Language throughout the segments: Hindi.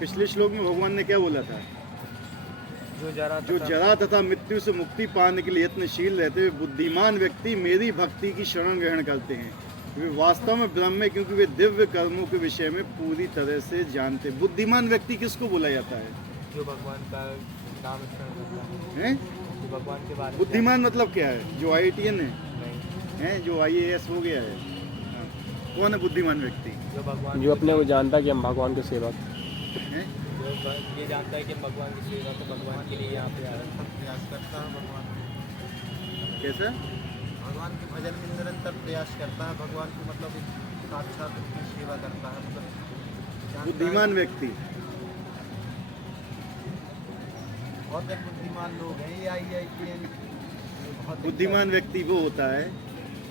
पिछले श्लोक में भगवान ने क्या बोला था? जो जरा तथा मृत्यु से मुक्ति पाने के लिए यत्नशील रहते हुए बुद्धिमान व्यक्ति मेरी भक्ति की शरण ग्रहण करते हैं, वे वास्तव में ब्रह्म है, क्योंकि वे दिव्य कर्मों के विषय में पूरी तरह से जानते। बुद्धिमान व्यक्ति किसको बोला जाता है? जो भगवान का नाम स्मरण करता हैं? जो भगवान के बारे में बुद्धिमान मतलब क्या है? जो IITN है, नहीं, हैं? जो IAS हो गया है, हाँ। कौन है बुद्धिमान व्यक्ति? जो भगवान जो अपने को जानता है कि हम भगवान के सेवक हैं? जो ये जानता है कि हम भगवान की सेवा तो भगवान के लिए यहाँ पे आए हैं। प्रयास करता है भगवान कैसा? भगवान के भजन में निरंतर प्रयास करता है। भगवान को मतलब साक्षात उसकी सेवा करता है। मतलब जानता है बुद्धिमान व्यक्ति बहुत एक बुद्धिमान लोग हैं। ये IITN बहुत बुद्धिमान व्यक्ति वो होता है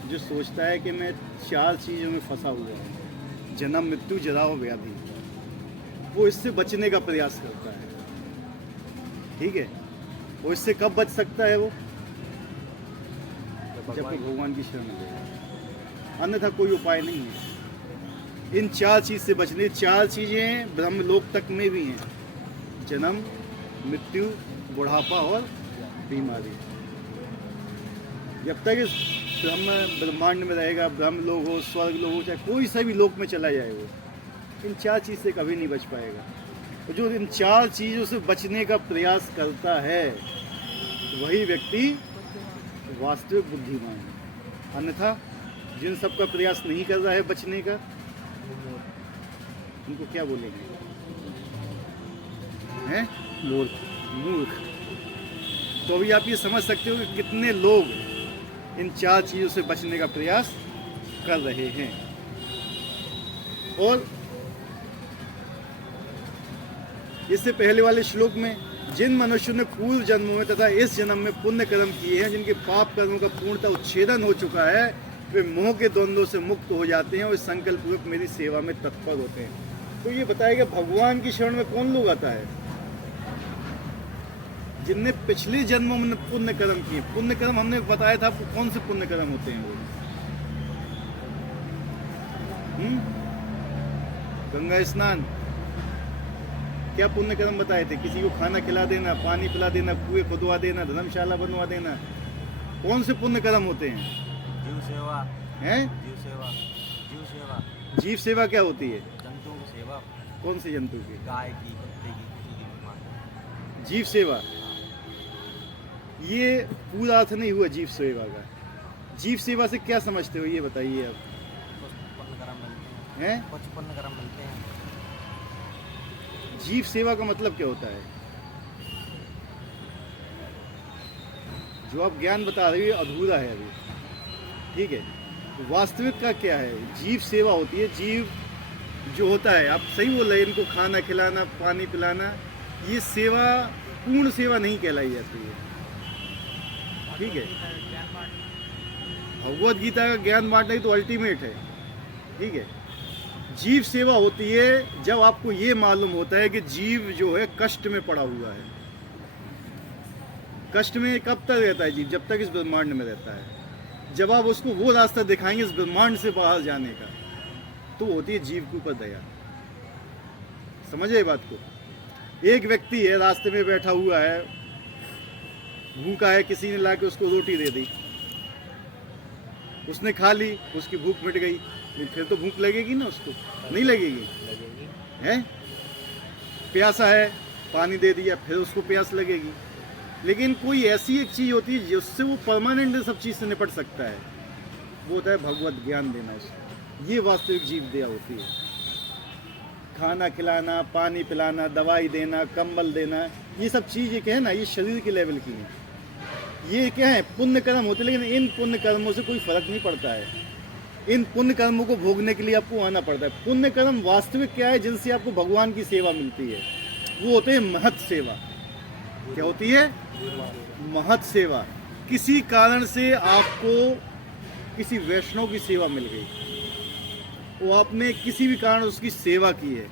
जो सोचता है कि मैं 4 चीज़ों में फंसा हुआ हूँ, जन्म मृत्यु जरा और व्याधि। वो इससे बचने का प्रयास करता है, ठीक है। वो इससे कब बच सकता है? वो जब वो भगवान की शरण लेगा, अन्यथा कोई उपाय नहीं है। इन 4 चीज़ से बचने, 4 चीज़ें ब्रह्मलोक तक में भी हैं: जन्म, मृत्यु, बुढ़ापा और बीमारी। जब तक इस ब्रह्मांड में रहेगा, ब्रह्म लोक हो, स्वर्ग लोक हो, चाहे कोई सा भी लोक में चला जाए, वो इन 4 चीज़ से कभी नहीं बच पाएगा। तो जो इन 4 चीज़ों से बचने का प्रयास करता है, वही व्यक्ति वास्तविक बुद्धिमान है। अन्यथा जिन सब का प्रयास नहीं कर रहा है बचने का, उनको क्या बोलेंगे? हैं? मूर्ख। तो अभी आप ये समझ सकते हो कि कितने लोग इन 4 चीज़ों से बचने का प्रयास कर रहे हैं। और इससे पहले वाले श्लोक में जिन मनुष्यों ने पूर्व जन्मों में तथा इस जन्म में पुण्य कर्म किए हैं, जिनके पाप कर्मों का पूर्णतः उच्छेदन हो चुका है, वे मोह के द्वंद्वों से मुक्त हो जाते हैं और संकल्प पूर्वक मेरी सेवा में तत्पर होते हैं। तो ये बताएगा भगवान की शरण में कौन लोग आता है? जिनने पिछले जन्मों में पुण्य कर्म किए। पुण्य कर्म हमने बताया था आपको, कौन से पुण्य कर्म होते हैं वो? गंगा स्नान, क्या पुण्य कर्म बताए थे? किसी को खाना खिला देना, पानी पिला देना, कुएं खुदवा देना, धर्मशाला बनवा देना। कौन से पुण्य कर्म होते हैं? जीव सेवा हैं? जीव सेवा जीव सेवा जीव सेवा क्या होती है? जंतुओं की सेवा। कौन से जंतु की? गाय की, कुत्ते की, किसी की भी मान। जीव सेवा, ये पूरा अर्थ नहीं हुआ जीव सेवा का। जीव सेवा से क्या समझते हो, ये बताइए आप। कुछ पुण्य कर्म मिलते हैं? कुछ पुण्य कर्म मिलते हैं। जीव सेवा का मतलब क्या होता है? जो आप ज्ञान बता रहे हो अधूरा है अभी, ठीक है। तो वास्तविक का क्या है? जीव सेवा होती है, जीव जो होता है, आप सही बोल रहे हैं, इनको खाना खिलाना, पानी पिलाना, ये सेवा पूर्ण सेवा नहीं कहलाई जाती है, ठीक है। भगवद गीता का ज्ञान बांटना ही तो अल्टीमेट है, ठीक है। जीव सेवा होती है जब आपको ये मालूम होता है कि जीव जो है कष्ट में पड़ा हुआ है। कष्ट में कब तक रहता है जीव? जब तक इस ब्रह्मांड में रहता है। जब आप उसको वो रास्ता दिखाएंगे इस ब्रह्मांड से बाहर जाने का, तो होती है जीव के ऊपर दया। समझे बात को? एक व्यक्ति है, रास्ते में बैठा हुआ है, भूखा है, किसी ने लाके उसको रोटी दे दी, उसने खा ली, उसकी भूख मिट गई। फिर तो भूख लगेगी ना उसको? नहीं लगेगी? हैं? प्यासा है, पानी दे दिया, फिर उसको प्यास लगेगी। लेकिन कोई ऐसी एक चीज़ होती है जिससे वो परमानेंट सब चीज़ से निपट सकता है, वो होता है भगवत ज्ञान देना उसको। ये वास्तविक जीव दया होती है। खाना खिलाना, पानी पिलाना, दवाई देना, कंबल देना, ये सब चीज़ क्या है ना, ये शरीर के लेवल की है। ये क्या है? पुण्य कर्म होते हैं। लेकिन इन पुण्य कर्मों से कोई फर्क नहीं पड़ता है। इन पुण्य कर्मों को भोगने के लिए आपको आना पड़ता है। पुण्य कर्म वास्तविक क्या है? जिनसे आपको भगवान की सेवा मिलती है, वो होते हैं महत सेवा। क्या होती है? महत सेवा। किसी कारण से आपको किसी वैष्णव की सेवा मिल गई, वो आपने किसी भी कारण उसकी सेवा की है,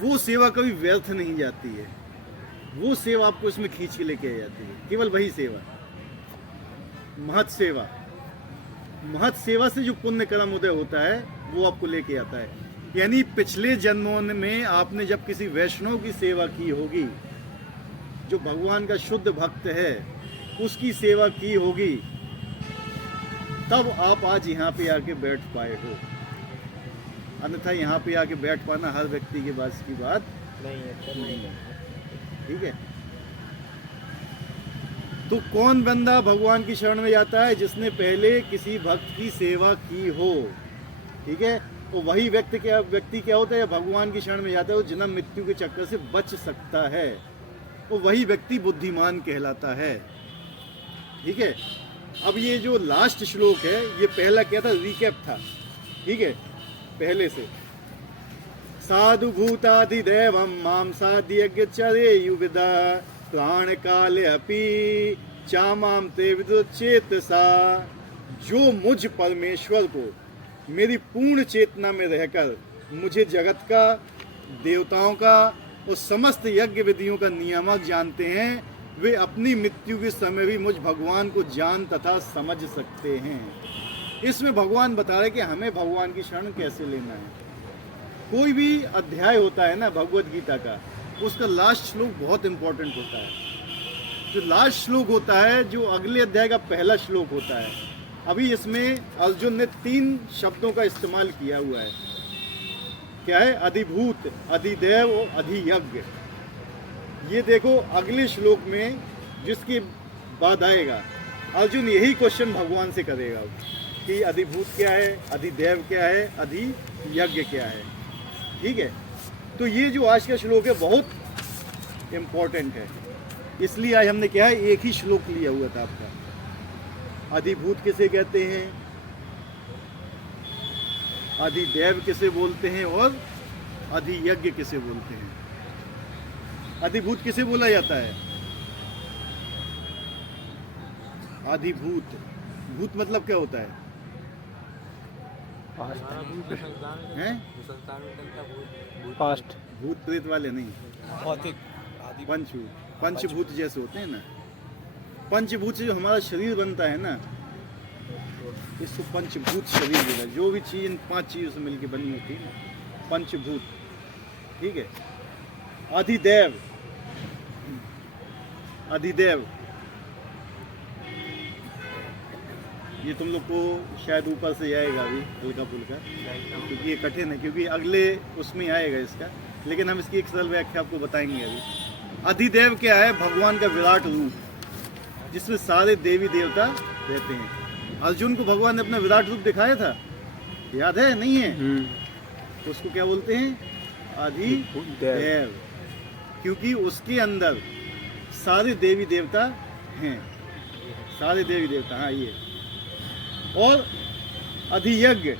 वो सेवा कभी व्यर्थ नहीं जाती है। वो सेवा आपको इसमें खींच के लेके आ जाती है, केवल वही सेवा, महत सेवा। महत सेवा से जो पुण्य कर्म उदय होता है वो आपको लेके आता है। यानी पिछले जन्मों में आपने जब किसी वैष्णव की सेवा की होगी, जो भगवान का शुद्ध भक्त है उसकी सेवा की होगी, तब आप आज यहाँ पे आके बैठ पाए हो। अन्यथा यहाँ पे आके बैठ पाना हर व्यक्ति के पास की बात नहीं है सर, नहीं है। ठीक है। तो कौन बंदा भगवान की शरण में जाता है? जिसने पहले किसी भक्त की सेवा की हो। ठीक है। तो वही व्यक्ति क्या होता है? भगवान की शरण में जाता है, वो जन्म मृत्यु के चक्कर से बच सकता है, तो वही व्यक्ति बुद्धिमान कहलाता है। ठीक है। अब ये जो लास्ट श्लोक है, ये पहला क्या था? रिकैप था। ठीक है, पहले से साधु भूतादिदेवं मां साध्यज्ञ चरेयुविदा प्राण काले अपि चामाम ते विदुचेतसा। जो मुझ परमेश्वर को मेरी पूर्ण चेतना में रहकर मुझे जगत का, देवताओं का और समस्त यज्ञ विधियों का नियामक जानते हैं, वे अपनी मृत्यु के समय भी मुझ भगवान को जान तथा समझ सकते हैं। इसमें भगवान बता रहे कि हमें भगवान की शरण कैसे लेना है। कोई भी अध्याय होता है ना भगवत गीता का, उसका लास्ट श्लोक बहुत इंपॉर्टेंट होता है। जो लास्ट श्लोक होता है, जो अगले अध्याय का पहला श्लोक होता है। अभी इसमें अर्जुन ने 3 शब्दों का इस्तेमाल किया हुआ है। क्या है? अधिभूत, अधिदेव और अधियज्ञ। ये देखो अगले श्लोक में जिसके बाद आएगा, अर्जुन यही क्वेश्चन भगवान से करेगा कि अधिभूत क्या है, अधिदेव क्या है, अधियज्ञ क्या है। ठीक है। तो ये जो आज का श्लोक है बहुत इम्पोर्टेंट है, इसलिए आज हमने क्या है, एक ही श्लोक लिया हुआ था आपका। अधिभूत किसे कहते हैं, अधिदेव किसे बोलते हैं और अधियज्ञ किसे बोलते हैं। अधिभूत किसे बोला जाता है? अधिभूत, भूत मतलब क्या होता है? हमारा भूत जो संसार में हैं? जो संसार में चलता है, भूत पास्ट। भूत प्रेत वाले नहीं, भौतिक पंचभूत जैसे होते हैं ना। पंचभूत से जो हमारा शरीर बनता है ना, इसको पंचभूत शरीर बोला है। जो भी चीज इन 5 चीजों से मिलकर बनी होती है ना, पंचभूत। ठीक है। अधिदेव, अधिदेव ये तुम लोग को शायद ऊपर से आएगा अभी हल्का फुल्का, क्योंकि ये कठिन है, क्योंकि अगले उसमें आएगा इसका, लेकिन हम इसकी एक सरल व्याख्या आपको बताएंगे अभी। अधिदेव क्या है? भगवान का विराट रूप, जिसमें सारे देवी देवता रहते हैं। अर्जुन को भगवान ने अपना विराट रूप दिखाया था, याद है? नहीं है? तो उसको क्या बोलते हैं? अधिदेव, क्योंकि उसके अंदर सारे देवी देवता हैं, सारे देवी देवता। हाँ, ये। और अधियज्ञ,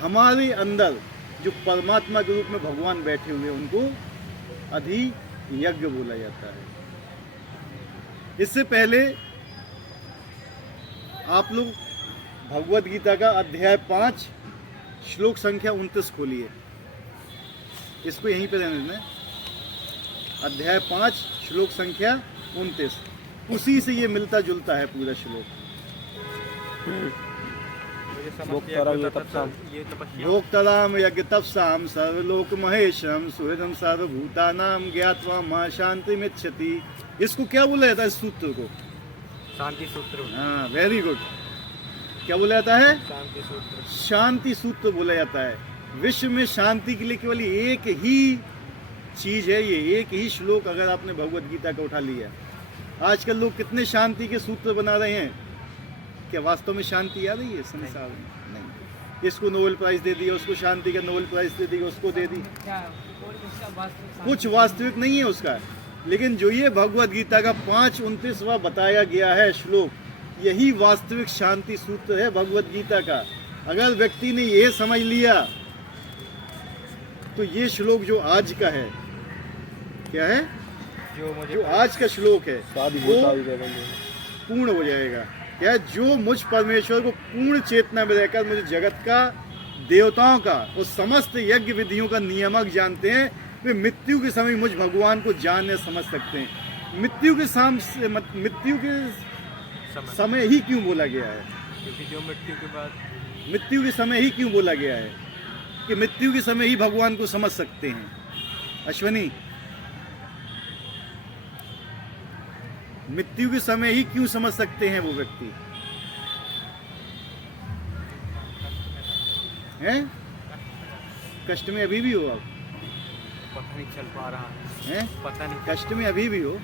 हमारे अंदर जो परमात्मा के रूप में भगवान बैठे हुए, उनको अधियज्ञ बोला जाता है। इससे पहले आप लोग भगवत गीता का अध्याय 5 श्लोक संख्या 29 खोलिए। इसको यहीं पे रहने देना। अध्याय 5 श्लोक संख्या 29, उसी से ये मिलता जुलता है पूरा श्लोक। भोक्तराम यज्ञ तपसाम सर्वलोक महेशम सुहृदम सर्वभूतानाम ज्ञात्वा मां शांति मिच्छति। इसको क्या बोला जाता है? इस सूत्र को शांति सूत्र। हाँ, वेरी गुड। क्या बोला जाता है? शांति सूत्र। शांति सूत्र बोला जाता है। विश्व में शांति के लिए केवल एक ही चीज है, ये एक ही श्लोक। अगर आपने भगवत गीता का उठा लिया, आजकल लोग कितने शांति के सूत्र बना रहे हैं, क्या वास्तव में शांति आ रही है संसार में? नहीं। इसको नोबेल प्राइज दे दिया, उसको शांति का नोबेल प्राइज दे दिया, उसको दे दी, कुछ वास्तविक नहीं है उसका। लेकिन जो ये भगवत गीता का 5:29 बताया गया है श्लोक, यही वास्तविक शांति सूत्र है भगवत गीता का। अगर व्यक्ति ने ये समझ लिया तो ये श्लोक जो आज का है, क्या है? जो आज का श्लोक है वो पूर्ण हो जाएगा। क्या? जो मुझ परमेश्वर को पूर्ण चेतना में रहकर मुझे जगत का, देवताओं का और समस्त यज्ञ विधियों का नियामक जानते हैं, वे मृत्यु के समय मुझ भगवान को जानने समझ सकते हैं। मृत्यु के समय ही क्यों बोला गया है? क्योंकि जो मृत्यु के बाद, मृत्यु के समय ही क्यों बोला गया है? कि मृत्यु के समय ही भगवान को समझ सकते हैं? अश्वनी, मृत्यु के समय ही क्यों समझ सकते हैं वो व्यक्ति? हैं? कष्ट में अभी भी हो आप? पता नहीं चल पा रहा है, हैं? पता नहीं। कष्ट में अभी भी हो?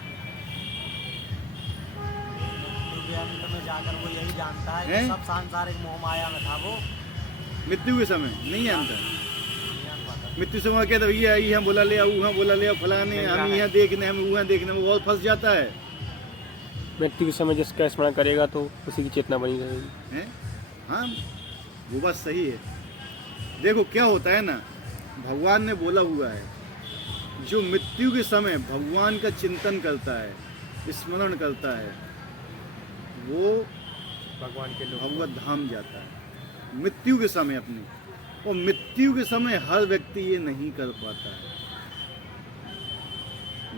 अंत में जाकर वो यही जानता है हैं? कि सब सांसारिक मोह माया में था वो। मृत्यु के समय नहीं जानता। नहीं जान पाता। मृत्यु समय कहता भैया यहाँ बोला ले, वहाँ बोला ले, फलाने हम यहाँ देखने, हम वहाँ देखने में बहुत फंस जाता है। मृत्यु के समय जिसका स्मरण करेगा तो उसी की चेतना बनी रहेगी। हैं? हाँ, वो बात सही है। देखो क्या होता है ना, भगवान ने बोला हुआ है, जो मृत्यु के समय भगवान का चिंतन करता है, स्मरण करता है, वो भगवान के लोग भगवत धाम जाता है मृत्यु के समय अपने। और मृत्यु के समय हर व्यक्ति ये नहीं कर पाता है।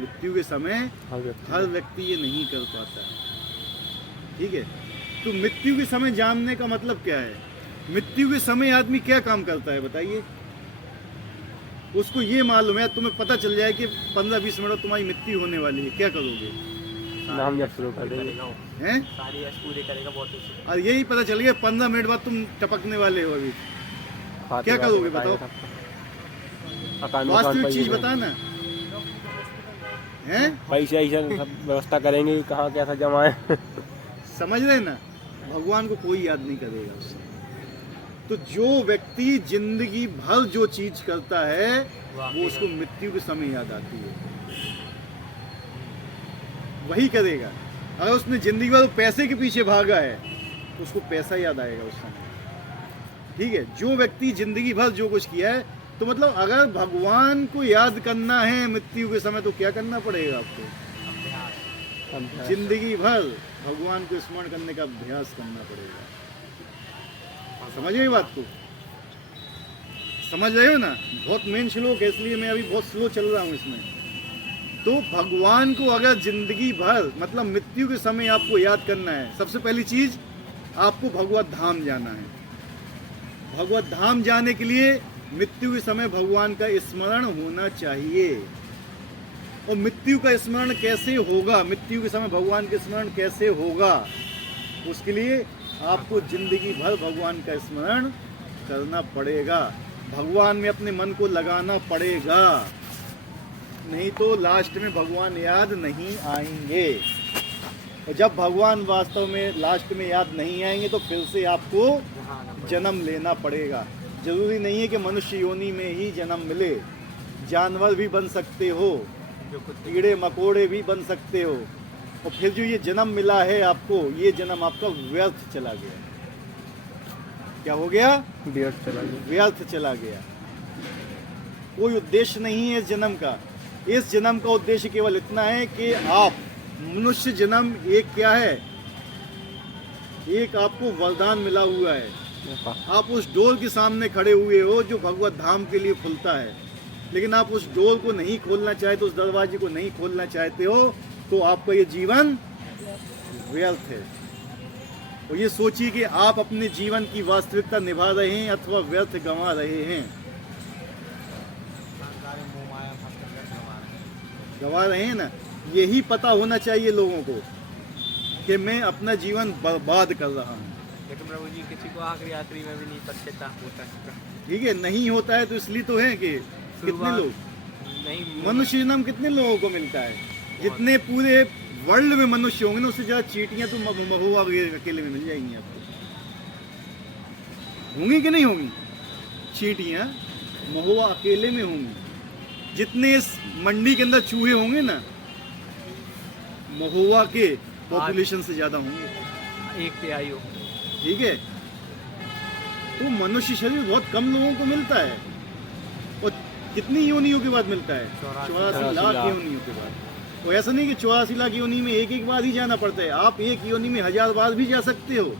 मृत्यु के समय हर व्यक्ति ये नहीं कर पाता है। ठीक है, तो मृत्यु के समय जानने का मतलब क्या है? मृत्यु के समय आदमी क्या काम करता है बताइए? उसको ये मालूम है, तुम्हें पता चल जाए कि 15-20 मिनट तुम्हारी मृत्यु होने वाली है, क्या करोगे? नाम जप शुरू कर देंगे। हैं? सारी यश पूरे करेगा बहुत अच्छे। और यही पता चल गया 15 मिनट बाद तुम टपकने वाले हो अभी, क्या करोगे बताओ? वास्तविक चीज बता ना। हैं? पैसा ऐसा सब व्यवस्था करेंगे कहाँ कैसा जमा है। समझ रहे ना, भगवान को कोई याद नहीं करेगा उससे। तो जो व्यक्ति जिंदगी भर जो चीज करता है वो उसको मृत्यु के समय याद आती है, वही करेगा। अगर उसने जिंदगी भर पैसे के पीछे भागा है तो उसको पैसा याद आएगा उस समय। ठीक है, जो व्यक्ति जिंदगी भर जो कुछ किया है, तो मतलब अगर भगवान को याद करना है मृत्यु के समय तो क्या करना पड़ेगा आपको? जिंदगी भर भगवान को स्मरण करने का अभ्यास करना पड़ेगा। समझ रहे बात को? समझ रहे हो ना? बहुत मेन श्लोक है, इसलिए मैं अभी बहुत स्लो चल रहा हूँ इसमें। तो भगवान को अगर जिंदगी भर मतलब मृत्यु के समय आपको याद करना है, सबसे पहली चीज आपको भगवत धाम जाना है। भगवत धाम जाने के लिए मृत्यु के समय भगवान का स्मरण होना चाहिए। और मृत्यु का स्मरण कैसे होगा, मृत्यु के समय भगवान का स्मरण कैसे होगा? उसके लिए आपको जिंदगी भर भगवान का स्मरण करना पड़ेगा, भगवान में अपने मन को लगाना पड़ेगा, नहीं तो लास्ट में भगवान याद नहीं आएंगे। और जब भगवान वास्तव में लास्ट में याद नहीं आएंगे तो फिर से आपको जन्म लेना पड़ेगा। जरूरी नहीं है कि मनुष्य योनि में ही जन्म मिले, जानवर भी बन सकते हो, कीड़े मकोड़े भी बन सकते हो। और फिर जो ये जन्म मिला है आपको, ये जन्म आपका व्यर्थ चला गया। क्या हो गया? व्यर्थ चला गया। व्यर्थ चला गया। कोई उद्देश्य नहीं है इस जन्म का। इस जन्म का उद्देश्य केवल इतना है कि आप मनुष्य जन्म एक क्या है, एक आपको वरदान मिला हुआ है। आप उस डोर के सामने खड़े हुए हो जो भगवत धाम के लिए खुलता है, लेकिन आप उस डोर को नहीं खोलना चाहते, उस दरवाजे को नहीं खोलना चाहते हो, तो आपका ये जीवन व्यर्थ है। और ये सोचिए कि आप अपने जीवन की वास्तविकता निभा रहे हैं अथवा व्यर्थ गंवा रहे हैं। सांसारिक मोह माया में फंस कर व्यर्थ गंवा रहे हैं। गंवा रहे हैं ना। यही पता होना चाहिए लोगों को कि मैं अपना जीवन बर्बाद कर रहा हूँ। लेकिन प्रभु जी किसी को आखिरी यात्री में भी नहीं पश्चाताप होता है। ठीक है, नहीं होता है तो इसलिए तो है कि कितने लोग, नहीं मनुष्य जन्म कितने लोगों को मिलता है? जितने पूरे वर्ल्ड में मनुष्य होंगे ना, उससे ज़्यादा चींटियां तो महुआ अकेले में मिल जाएंगी आपको। होंगी कि नहीं होंगी? चींटियां महुआ अकेले में होंगी। जितने इस मंडी के अंदर चूहे होंगे ना, महुआ के पॉपुलेशन से ज़्यादा होंगे। 1/3 हो। ठीक है, तो मनुष्य शरीर बहुत कम लोगों को मिलता है। और कितनी योनियों के बाद मिलता है? 84 लाख योनियों के बाद। तो ऐसा नहीं कि 84 लाख योनि में एक बार ही जाना पड़ता है। आप एक योनि में 1000 बार भी जा सकते हो।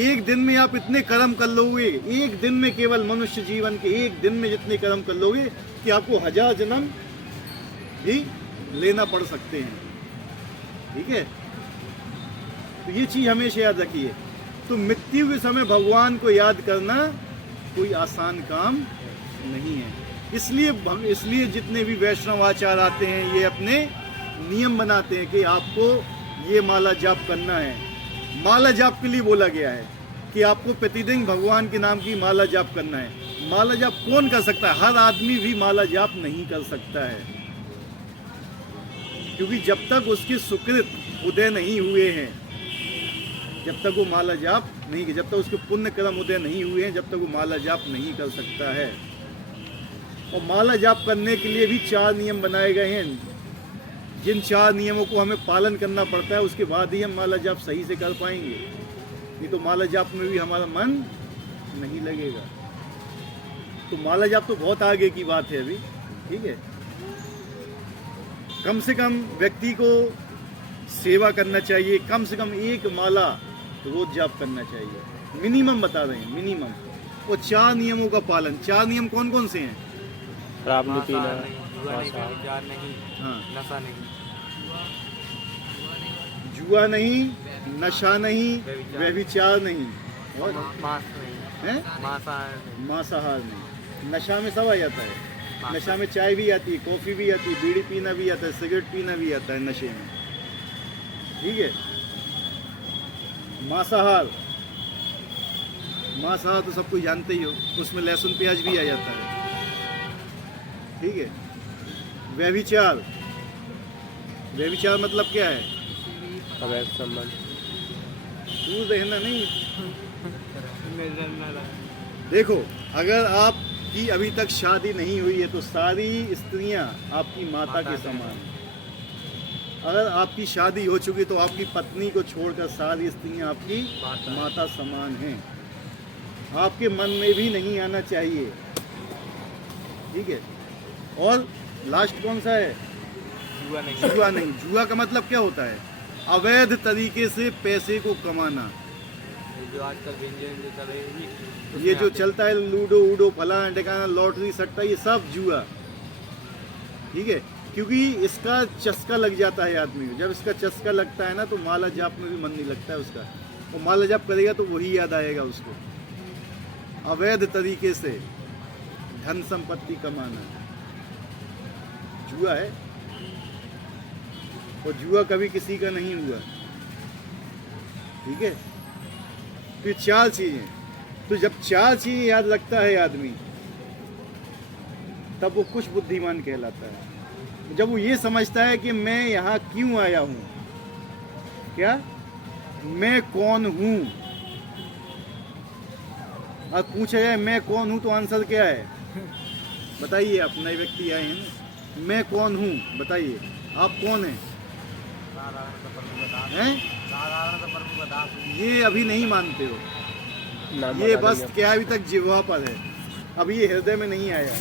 एक दिन में आप इतने कर्म कर लोगे, एक दिन में केवल मनुष्य जीवन के एक दिन में जितने कर्म कर लोगे कि आपको 1000 जन्म भी लेना पड़ सकते हैं। ठीक है, तो ये चीज हमेशा याद रखिए। तो मृत्यु के समय भगवान को याद करना कोई आसान काम नहीं है। इसलिए जितने भी वैष्णव आचार आते हैं ये अपने नियम बनाते हैं कि आपको ये माला जाप करना है। माला जाप के लिए बोला गया है कि आपको प्रतिदिन भगवान के नाम की माला जाप करना है। माला जाप कौन कर सकता है? हर आदमी भी माला जाप नहीं कर सकता है, क्योंकि जब तक उसके सुकृत उदय नहीं हुए हैं, जब तक वो माला जाप नहीं, जब तक उसके पुण्य कर्म उदय नहीं हुए हैं, जब तक वो माला जाप नहीं कर सकता है। और माला जाप करने के लिए भी 4 नियम बनाए गए हैं, जिन 4 नियमों को हमें पालन करना पड़ता है, उसके बाद ही हम माला जाप सही से कर पाएंगे। नहीं तो माला जाप में भी हमारा मन नहीं लगेगा। तो माला जाप तो बहुत आगे की बात है अभी, ठीक है। कम से कम व्यक्ति को सेवा करना चाहिए, कम से कम 1 माला रोज जाप करना चाहिए, मिनिमम बता रहे हैं, मिनिमम। और 4 नियमों का पालन। 4 नियम कौन कौन से हैं? शराब नहीं पीना, जुआ नहीं, व्यभिचार नहीं, हाँ, नशा नहीं, जुआ नहीं, नशा नहीं, व्यभिचार नहीं, और मांस नहीं, हैं? मांसाहार नहीं, मांसाहार नहीं। नशा में सब आ जाता है। नशा में चाय भी आती है, कॉफ़ी भी आती है, बीड़ी पीना भी आता है, सिगरेट पीना भी आता है नशे में, ठीक है। मांसाहार, मांसाहार तो सब कोई जानते ही हो, उसमें लहसुन प्याज भी आ जाता है, ठीक है। व्यभिचार, व्यभिचार मतलब क्या है? अवैध संबंध। दूर रहना नहीं। नजर न लगे। देखो, अगर आपकी अभी तक शादी नहीं हुई है तो सारी स्त्रियां आपकी माता के समान हैं। अगर आपकी शादी हो चुकी तो आपकी पत्नी को छोड़कर सारी स्त्रियां आपकी माता समान हैं। आपके मन में भी नहीं आना चाहिए, ठीक है। और लास्ट कौन सा है? जुआ नहीं, जुआ नहीं। जुआ का मतलब क्या होता है? अवैध तरीके से पैसे को कमाना। जो आजकल व्यंजन जो चल रही है, ये जो चलता है लूडो वूडो फलाना ढिकाना लॉटरी सट्टा, ये सब जुआ, ठीक है। क्योंकि इसका चस्का लग जाता है आदमी को। जब इसका चस्का लगता है ना तो माला जाप में भी मन नहीं लगता है उसका। और माला जाप करेगा तो वही याद आएगा उसको, अवैध तरीके से धन संपत्ति कमाना जुआ है। और जुआ कभी किसी का नहीं हुआ, ठीक है। तो 4 चीजें, तो जब 4 चीजें याद रखता है आदमी तब वो कुछ बुद्धिमान कहलाता है। जब वो ये समझता है कि मैं यहाँ क्यों आया हूँ, क्या मैं कौन हूँ। अब पूछा जाए मैं कौन हूँ तो आंसर क्या है? बताइए, आप नए व्यक्ति आए हैं ना, मैं कौन हूँ बताइए, आप कौन हैं? हैं? ये अभी नहीं मानते हो, नाम ये बता बस देंगे। क्या अभी तक जिह्वा पर है, अभी ये हृदय में नहीं आया,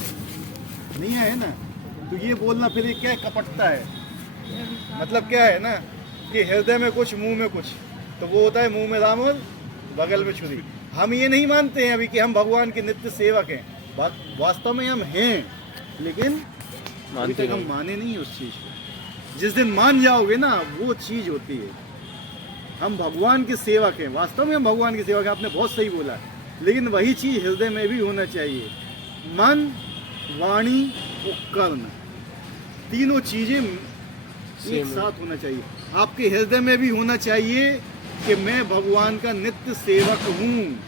नहीं आया ना। तो ये बोलना फिर ये क्या कपटता है? मतलब क्या है ना कि हृदय में कुछ मुंह में कुछ, तो वो होता है मुंह में राम और बगल में छुरी। हम ये नहीं मानते हैं अभी कि हम भगवान के नित्य सेवक हैं। वास्तव में हम हैं, लेकिन अभी मानते तक हम नहीं। माने नहीं उस चीज़ को। जिस दिन मान जाओगे ना वो चीज़ होती है। हम भगवान के सेवक हैं, वास्तव में हम भगवान के सेवक हैं, आपने बहुत सही बोला। लेकिन वही चीज़ हृदय में भी होना चाहिए। मन, वाणी और कर्म, तीनों चीज़ें एक साथ होना चाहिए। आपके हृदय में भी होना चाहिए कि मैं भगवान का नित्य सेवक हूँ।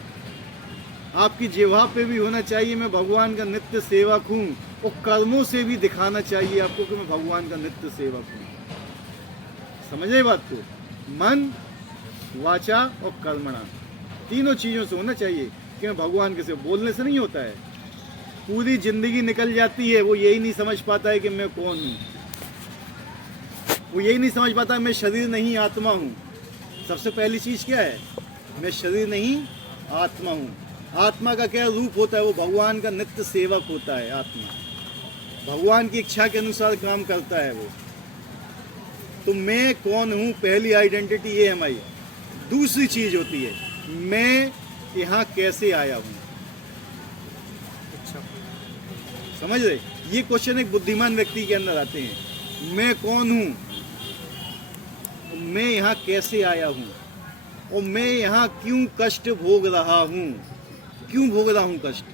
आपकी जिह्वा पे भी होना चाहिए मैं भगवान का नित्य सेवक हूँ। और कर्मों से भी दिखाना चाहिए आपको कि मैं भगवान का नित्य सेवक हूँ। समझ रहे बात को? मन, वाचा और कर्मणा, तीनों चीज़ों से होना चाहिए कि मैं भगवान के सेवक। बोलने से नहीं होता है, पूरी जिंदगी निकल जाती है, वो यही नहीं समझ पाता है कि मैं कौन हूँ। वो यही नहीं समझ पाता मैं शरीर नहीं आत्मा हूँ। सबसे पहली चीज़ क्या है? मैं शरीर नहीं आत्मा हूँ। आत्मा का क्या रूप होता है? वो भगवान का नित्य सेवक होता है। आत्मा भगवान की इच्छा के अनुसार काम करता है वो। तो मैं कौन हूँ, पहली आइडेंटिटी ये है हमारी। दूसरी चीज़ होती है मैं यहाँ कैसे आया हूँ। समझ रहे? ये क्वेश्चन एक बुद्धिमान व्यक्ति के अंदर आते हैं। मैं कौन हूँ, मैं यहाँ कैसे आया हूँ, और मैं यहाँ क्यों कष्ट भोग रहा हूँ। क्यों भोग रहा हूँ कष्ट?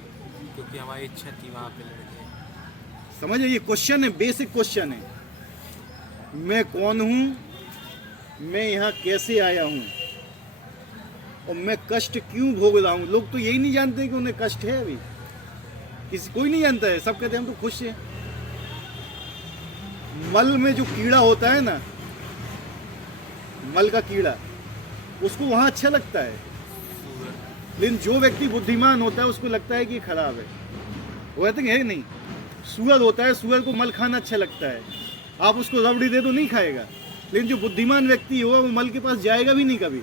क्योंकि हमारी इच्छा थी वहाँ पे लड़के। समझ, ये क्वेश्चन है, बेसिक क्वेश्चन है। मैं कौन हूँ, मैं यहाँ कैसे आया हूँ, और मैं कष्ट क्यों भोग रहा हूँ। लोग तो यही नहीं जानते कि उन्हें कष्ट है। अभी कोई नहीं जानता है, सब कहते हैं हम तो खुश हैं। मल में जो कीड़ा होता है ना, मल का कीड़ा, उसको वहां अच्छा लगता है, लेकिन जो व्यक्ति बुद्धिमान होता है उसको लगता है कि ये खराब है। वो कहते हैं नहीं, सूअर होता है, सूअर को मल खाना अच्छा लगता है, आप उसको रबड़ी दे दो नहीं खाएगा, लेकिन जो बुद्धिमान व्यक्ति होगा वो मल के पास जाएगा भी नहीं कभी।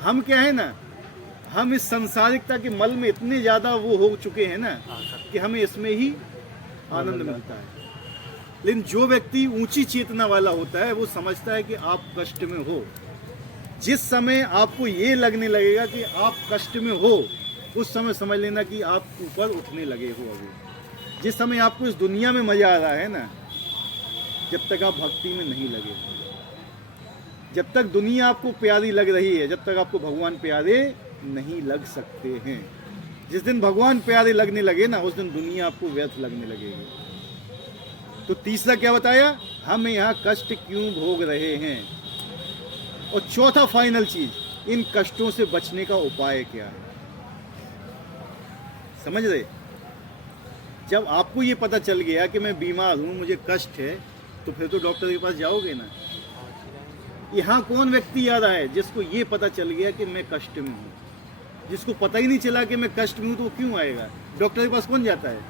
हम क्या है ना, हम इस संसारिकता के मल में इतने ज़्यादा वो हो चुके हैं ना कि हमें इसमें ही आनंद मिलता है। लेकिन जो व्यक्ति ऊंची चेतना वाला होता है वो समझता है कि आप कष्ट में हो। जिस समय आपको ये लगने लगेगा कि आप कष्ट में हो, उस समय समझ लेना कि आप ऊपर उठने लगे हो। अभी जिस समय आपको इस दुनिया में मजा आ रहा है ना, जब तक आप भक्ति में नहीं लगे, जब तक दुनिया आपको प्यारी लग रही है, जब तक आपको भगवान प्यारे नहीं लग सकते हैं। जिस दिन भगवान प्यारे लगने लगे ना, उस दिन दुनिया आपको व्यर्थ लगने लगेगी। तो तीसरा क्या बताया, हम यहाँ कष्ट क्यों भोग रहे हैं। और चौथा फाइनल चीज, इन कष्टों से बचने का उपाय क्या है। समझ रहे, जब आपको ये पता चल गया कि मैं बीमार हूं, मुझे कष्ट है, तो फिर तो डॉक्टर के पास जाओगे ना। यहाँ कौन व्यक्ति आ रहा है जिसको ये पता चल गया कि मैं कष्ट में हूँ। जिसको पता ही नहीं चला कि मैं कष्ट में हूँ तो वो क्यों आएगा। डॉक्टर के पास कौन जाता है,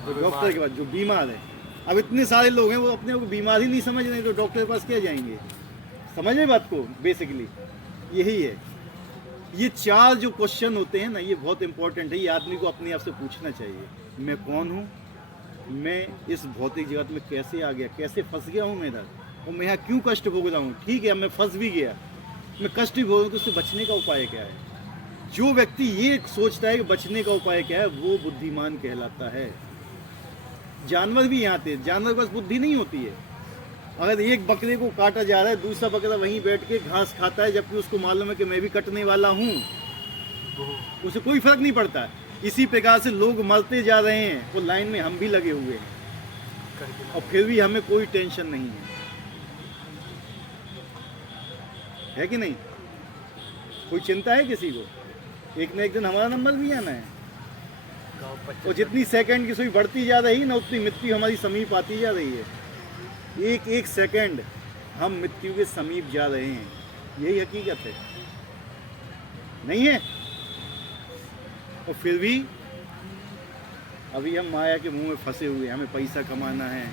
डॉक्टर के पास जो बीमार है। अब इतने सारे लोग हैं वो अपने को बीमार ही नहीं समझ रहे, तो डॉक्टर के पास क्या जाएंगे। समझ रहे बात को, बेसिकली यही है। ये चार जो क्वेश्चन होते हैं ना, ये बहुत इंपॉर्टेंट है। ये आदमी को अपने आप से पूछना चाहिए, मैं कौन हूँ, मैं इस भौतिक जगत में कैसे आ गया, कैसे फंस गया हूँ मैं इधर, और मैं यहाँ क्यों कष्ट भोग रहा हूँ। ठीक है, मैं फंस भी गया, मैं कष्ट भी भोग रहा हूँ, तो उससे बचने का उपाय क्या है। जो व्यक्ति ये सोचता है कि बचने का उपाय क्या है, वो बुद्धिमान कहलाता है। जानवर भी यहाँ थे, जानवर के पास बुद्धि नहीं होती है। अगर एक बकरे को काटा जा रहा है, दूसरा बकरा वहीं बैठ के घास खाता है, जबकि उसको मालूम है कि मैं भी कटने वाला हूँ, उसे कोई फर्क नहीं पड़ता। इसी प्रकार से लोग मरते जा रहे हैं, वो लाइन में हम भी लगे हुए हैं, और फिर भी हमें कोई टेंशन नहीं है कि नहीं। कोई चिंता है किसी को। एक न एक दिन हमारा नंबर भी आना है, और जितनी सेकंड की सुई बढ़ती जा रही है ना, उतनी मृत्यु हमारी समीप आती जा रही है। एक एक सेकंड हम मृत्यु के समीप जा रहे हैं, यही हकीकत है, नहीं है। और फिर भी अभी हम माया के मुंह में फंसे हुए हैं। हमें पैसा कमाना है,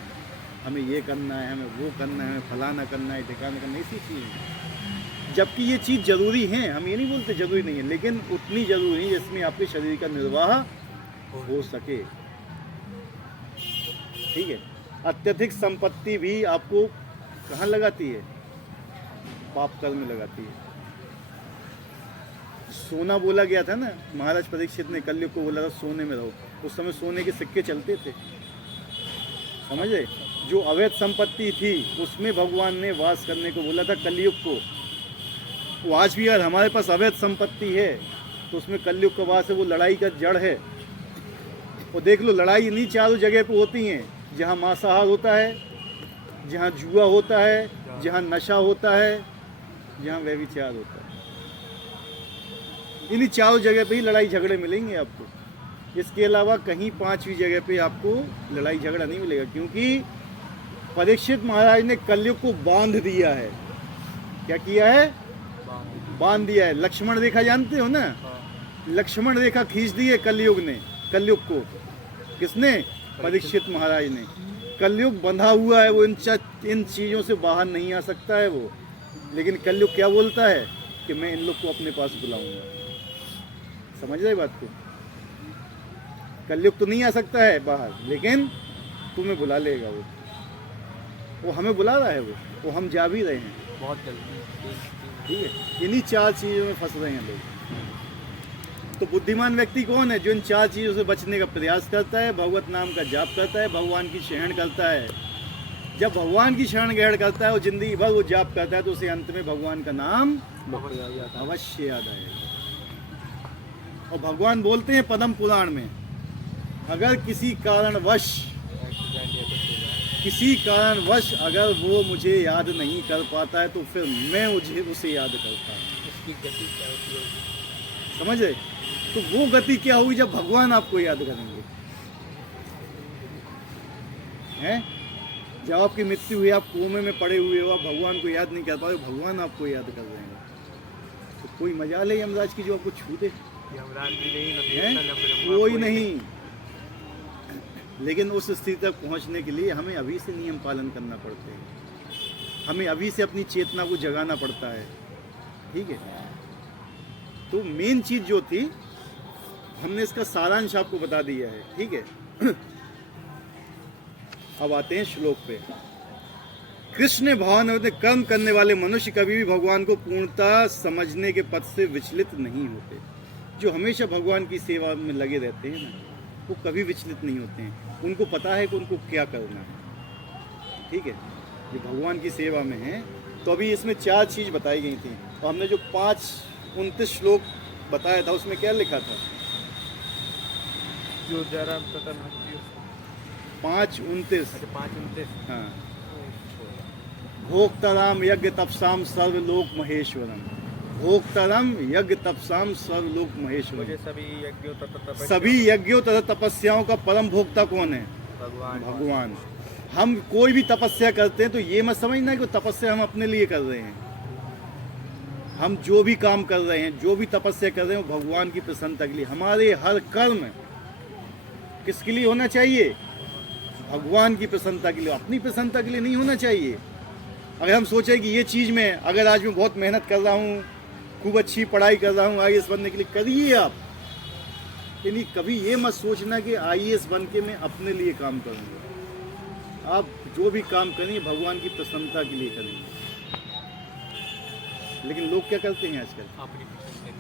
हमें ये करना है, हमें वो करना है, हमें फलाना करना है, ठिकाना करना है, इसी चीज़ है। जबकि ये चीज़ जरूरी है, हम ये नहीं बोलते जरूरी नहीं है, लेकिन उतनी जरूरी है जिसमें आपके शरीर का निर्वाह हो सके। ठीक है। अत्यधिक संपत्ति भी आपको कहाँ लगाती है, पाप कर्म में लगाती है। सोना बोला गया था ना, महाराज परीक्षित ने कलयुग को बोला था सोने में रहो। उस समय सोने के सिक्के चलते थे, समझे। जो अवैध संपत्ति थी उसमें भगवान ने वास करने को बोला था कलयुग को। वो आज भी अगर हमारे पास अवैध संपत्ति है तो उसमें कलयुग का वास है, वो लड़ाई का जड़ है। और देख लो, लड़ाई इन्हीं चारों जगह पे होती हैं, जहाँ मांसाहार होता है, जहाँ जुआ होता है, जहाँ नशा होता है, जहाँ व्यभिचार होता है। इन्हीं चारों जगह पे ही लड़ाई झगड़े मिलेंगे आपको। इसके अलावा कहीं पांचवी जगह पे आपको लड़ाई झगड़ा नहीं मिलेगा, क्योंकि परीक्षित महाराज ने कलयुग को बांध दिया है। क्या किया है, बांध दिया है। लक्ष्मण रेखा जानते हो ना, लक्ष्मण रेखा खींच दी है कलयुग ने। कलयुग को किसने, परीक्षित महाराज ने। कलयुग बंधा हुआ है, वो इन चीज़ों से बाहर नहीं आ सकता है वो। लेकिन कलयुग क्या बोलता है कि मैं इन लोग को अपने पास बुलाऊंगा। समझ रहे बात को। कलयुग तो नहीं आ सकता है बाहर, लेकिन तुम्हें बुला लेगा वो हमें बुला रहा है, वो हम जा भी रहे हैं बहुत जल्दी। ठीक है। इन्हीं चार चीज़ों में फंस रहे हैं लोग। तो बुद्धिमान व्यक्ति कौन है, जो इन चार चीज़ों से बचने का प्रयास करता है, भगवत नाम का जाप करता है, भगवान की शरण करता है। जब भगवान की शरण ग्रहण करता है और जिंदगी भर वो जाप करता है, तो उसे अंत में भगवान का नाम अवश्य याद आएगा। और भगवान बोलते हैं पद्म पुराण में, अगर किसी कारणवश अगर वो मुझे याद नहीं कर पाता है तो फिर मैं उसे याद करता हूँ। उसकी गति क्या होती होगी? समझ रहे? तो वो गति क्या होगी जब भगवान आपको याद करेंगे, हैं? जब आपकी मृत्यु हुई, आप कोमे में पड़े हुए हो, आप भगवान को याद नहीं कर पा रहे, भगवान आपको याद कर रहे हैं, तो कोई मजाल है यमराज की जो आपको छू दे? यमराज भी नहीं, न हैं? देवता, न ब्रह्मा, कोई नहीं। लेकिन उस स्थिति तक पहुंचने के लिए हमें अभी से नियम पालन करना पड़ते हैं, हमें अभी से अपनी चेतना को जगाना पड़ता है, ठीक है? तो मेन चीज जो थी, हमने इसका सारांश आपको बता दिया है, ठीक है? अब आते हैं श्लोक पे। कृष्ण भावन होते कर्म करने वाले मनुष्य कभी भी भगवान को पूर्णतः समझने के पथ से विचलित नहीं होते। जो हमेशा भगवान की सेवा में लगे रहते हैं ना, वो कभी विचलित नहीं होते हैं। उनको पता है कि उनको क्या करना है, ठीक है? ये भगवान की सेवा में है। तो अभी इसमें 4 चीज़ बताई गई थी, और हमने जो 5-29 श्लोक बताया था उसमें क्या लिखा था? जो जरा तथा मृत्यु। 5-29। अच्छा, 5-29। हाँ। भोक्ताराम यज्ञ तपसाम सर्वलोक महेश्वरम। भोक्ताराम यज्ञ तपसाम सर्वलोक महेश्वरम। मुझे सभी यज्ञों तथा तपस्याओं का परम भोक्ता कौन है? भगवान। भगवान। हम कोई भी तपस्या करते हैं तो ये मत समझना कि तपस्या हम अपने लिए कर रहे हैं। हम जो भी काम कर रहे हैं, जो भी तपस्या कर रहे हैं, वो भगवान की प्रसन्नता के लिए। हमारे हर कर्म किसके लिए होना चाहिए? भगवान की प्रसन्नता के लिए, अपनी प्रसन्नता के लिए नहीं होना चाहिए। अगर हम सोचें कि ये चीज़ में अगर आज मैं बहुत मेहनत कर रहा हूँ, खूब अच्छी पढ़ाई कर रहा हूँ IAS बनने के लिए, करिए आप। यानी कभी ये मत सोचना कि IAS बन के मैं अपने लिए काम करूँगा। आप जो भी काम करेंगे भगवान की प्रसन्नता के लिए करेंगे। लेकिन लोग क्या करते हैं आजकल? अपनी प्रसन्नता के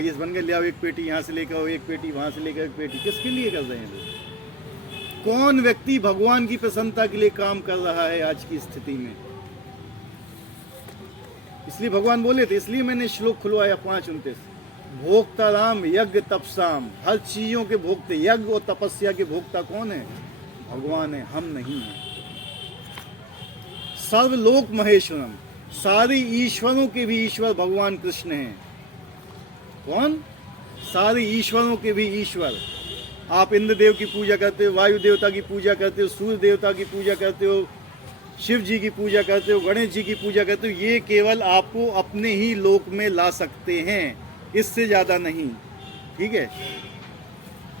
लिए। IAS बन गए, ले आओ एक पेटी यहाँ से लेकर आओ, एक पेटी वहाँ से लेकर एक पेटी। किसके लिए कर रहे हैं लोग? कौन व्यक्ति भगवान की प्रसन्नता के लिए काम कर रहा है आज की स्थिति में? इसलिए भगवान बोले थे, इसलिए मैंने श्लोक खुलवाया 5-29। भोक्ताराम यज्ञ तपसाम। हर चीजों के भोक्ते, यज्ञ और तपस्या के भोक्ता कौन है? भगवान है, हम नहीं हैं। सर्वलोक महेश्वरम। सारे ईश्वरों के भी ईश्वर भगवान कृष्ण हैं। कौन? सारे ईश्वरों के भी ईश्वर। आप इंद्र देव की पूजा करते हो, वायु देवता की पूजा करते हो, सूर्य देवता की पूजा करते हो, शिव जी की पूजा करते हो, गणेश जी की पूजा करते हो। ये केवल आपको अपने ही लोक में ला सकते हैं, इससे ज़्यादा नहीं, ठीक है?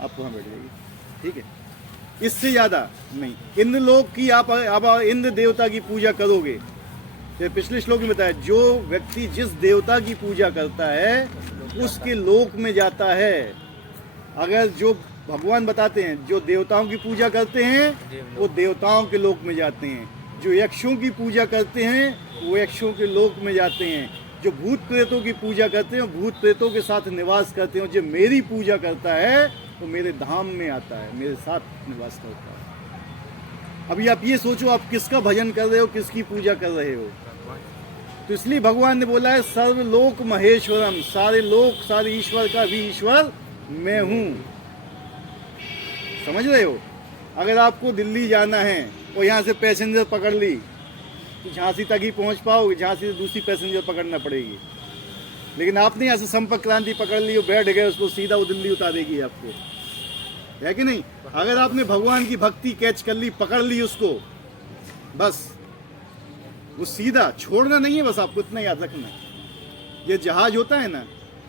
आप वहाँ बैठ जाइए, ठीक है? इससे ज़्यादा नहीं। इंद्र लोक की आप इंद्र देवता की पूजा करोगे, तो पिछले श्लोक में बताया, जो व्यक्ति जिस देवता की पूजा करता है उसके लोक में जाता है। अगर जो भगवान बताते हैं, जो देवताओं की पूजा करते हैं वो देवताओं के लोक में जाते हैं, जो यक्षों की पूजा करते हैं वो यक्षों के लोक में जाते हैं, जो भूत प्रेतों की पूजा करते हैं वो भूत प्रेतों के साथ निवास करते हैं, जो मेरी पूजा करता है वो मेरे धाम में आता है, मेरे साथ निवास करता है। अभी आप ये सोचो, आप किसका भजन कर रहे हो, किसकी पूजा कर रहे हो? तो इसलिए भगवान ने बोला है सर्वलोक महेश्वरम। सारे लोक, सारे ईश्वर का भी ईश्वर मैं हूँ। समझ रहे हो? अगर आपको दिल्ली जाना है और यहाँ से पैसेंजर पकड़ ली तो झांसी तक ही पहुँच पाओगे, झांसी से दूसरी पैसेंजर पकड़ना पड़ेगी। लेकिन आपने यहाँ से संपर्क क्रांति पकड़ ली और बैठ गए, उसको सीधा वो दिल्ली उतारेगी आपको, है कि नहीं? अगर आपने भगवान की भक्ति कैच कर ली, पकड़ ली उसको, बस वो सीधा छोड़ना नहीं है। बस आपको इतना याद रखना, ये जहाज होता है ना,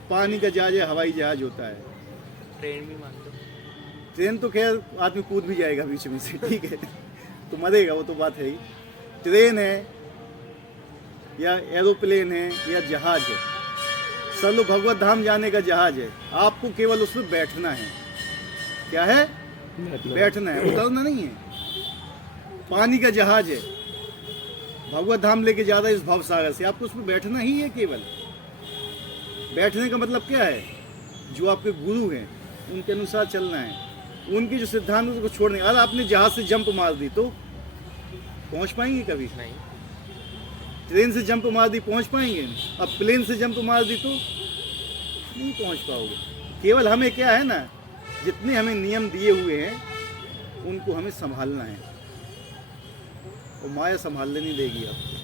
पानी का जहाज है, हवाई जहाज होता है। ट्रेन भी मान लो। ट्रेन तो खैर आदमी कूद भी जाएगा बीच में से, ठीक है, तो मरेगा, वो तो बात है ही। ट्रेन है या एरोप्लेन है या जहाज है, सब लोग भगवत धाम जाने का जहाज है। आपको केवल उसमें बैठना है। क्या है? बैठना है, उतरना नहीं है। पानी का जहाज है, भगवत धाम लेके जा रहा है इस भवसागर से, आपको उसमें बैठना ही है केवल। बैठने का मतलब क्या है? जो आपके गुरु हैं उनके अनुसार चलना है, उनके जो सिद्धांत है उसको छोड़ने। अगर आपने जहाज से जंप मार दी तो पहुंच पाएंगे कभी? नहीं। ट्रेन से जंप मार दी, पहुंच पाएंगे? अब प्लेन से जंप मार दी तो नहीं पहुंच पाओगे। केवल हमें क्या है ना, जितने हमें नियम दिए हुए हैं उनको हमें संभालना है, और माया संभालने नहीं देगी अब।